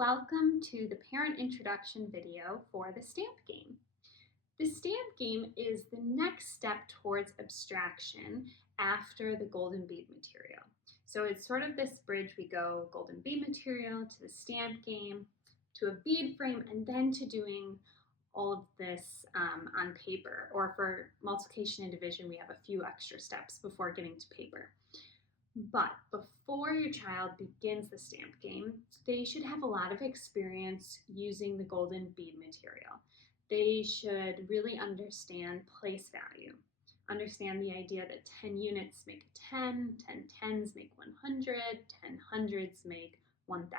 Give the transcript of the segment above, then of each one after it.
Welcome to the parent introduction video for the stamp game. The stamp game is the next step towards abstraction after the golden bead material. So it's sort of this bridge. We go golden bead material to the stamp game, to a bead frame, and then to doing all of this on paper. Or for multiplication and division, we have a few extra steps before getting to paper. But before your child begins the stamp game, they should have a lot of experience using the golden bead material. They should really understand place value, understand the idea that 10 units make a 10, 10 tens make 100, 10 hundreds make 1,000.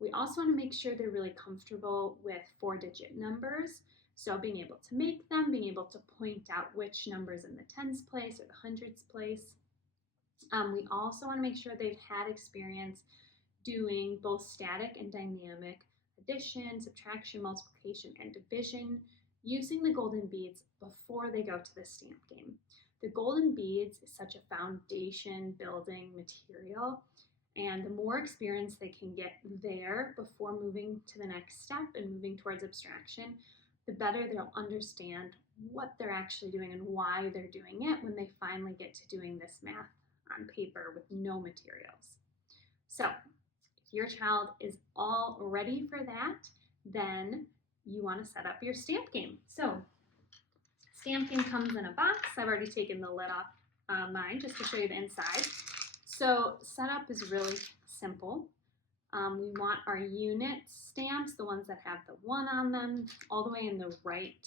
We also want to make sure they're really comfortable with 4-digit numbers. So being able to make them, being able to point out which numbers in the tens place or the hundreds place. We also want to make sure they've had experience doing both static and dynamic addition, subtraction, multiplication, and division using the golden beads before they go to the stamp game. The golden beads is such a foundation building material, and the more experience they can get there before moving to the next step and moving towards abstraction, the better they'll understand what they're actually doing and why they're doing it when they finally get to doing this math on paper with no materials. So if your child is all ready for that, then you want to set up your stamp game. So stamp game comes in a box. I've already taken the lid off mine just to show you the inside. So setup is really simple. We want our unit stamps, the ones that have the 1 on them, all the way in the right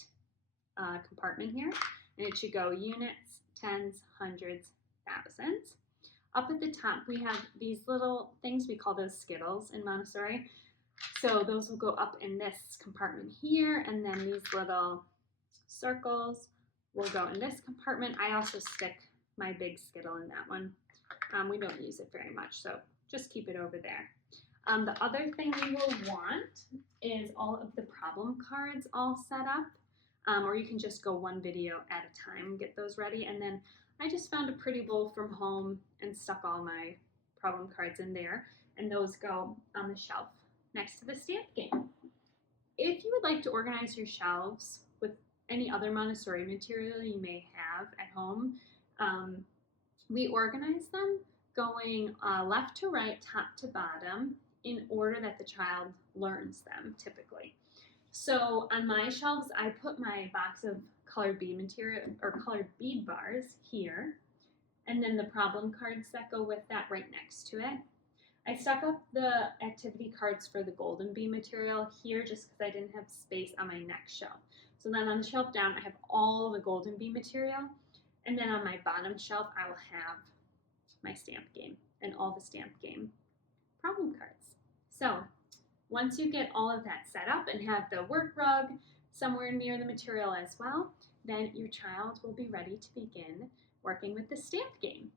compartment here. And it should go units, tens, hundreds, thousands. Up at the top, we have these little things, we call those Skittles in Montessori. So those will go up in this compartment here, and then these little circles will go in this compartment. I also stick my big Skittle in that one. We don't use it very much, so just keep it over there. The other thing we will want is all of the problem cards all set up, or you can just go one video at a time and get those ready. And then I just found a pretty bowl from home and stuck all my problem cards in there, and those go on the shelf next to the stamp game. If you would like to organize your shelves with any other Montessori material you may have at home, we organize them going left to right, top to bottom, in order that the child learns them typically. So on my shelves, I put my box of colored bead material or colored bead bars here, and then the problem cards that go with that right next to it. I stuck up the activity cards for the golden bead material here just because I didn't have space on my next shelf. So then on the shelf down, I have all the golden bead material, and then on my bottom shelf, I will have my stamp game and all the stamp game problem cards. So once you get all of that set up and have the work rug somewhere near the material as well, then your child will be ready to begin working with the stamp game.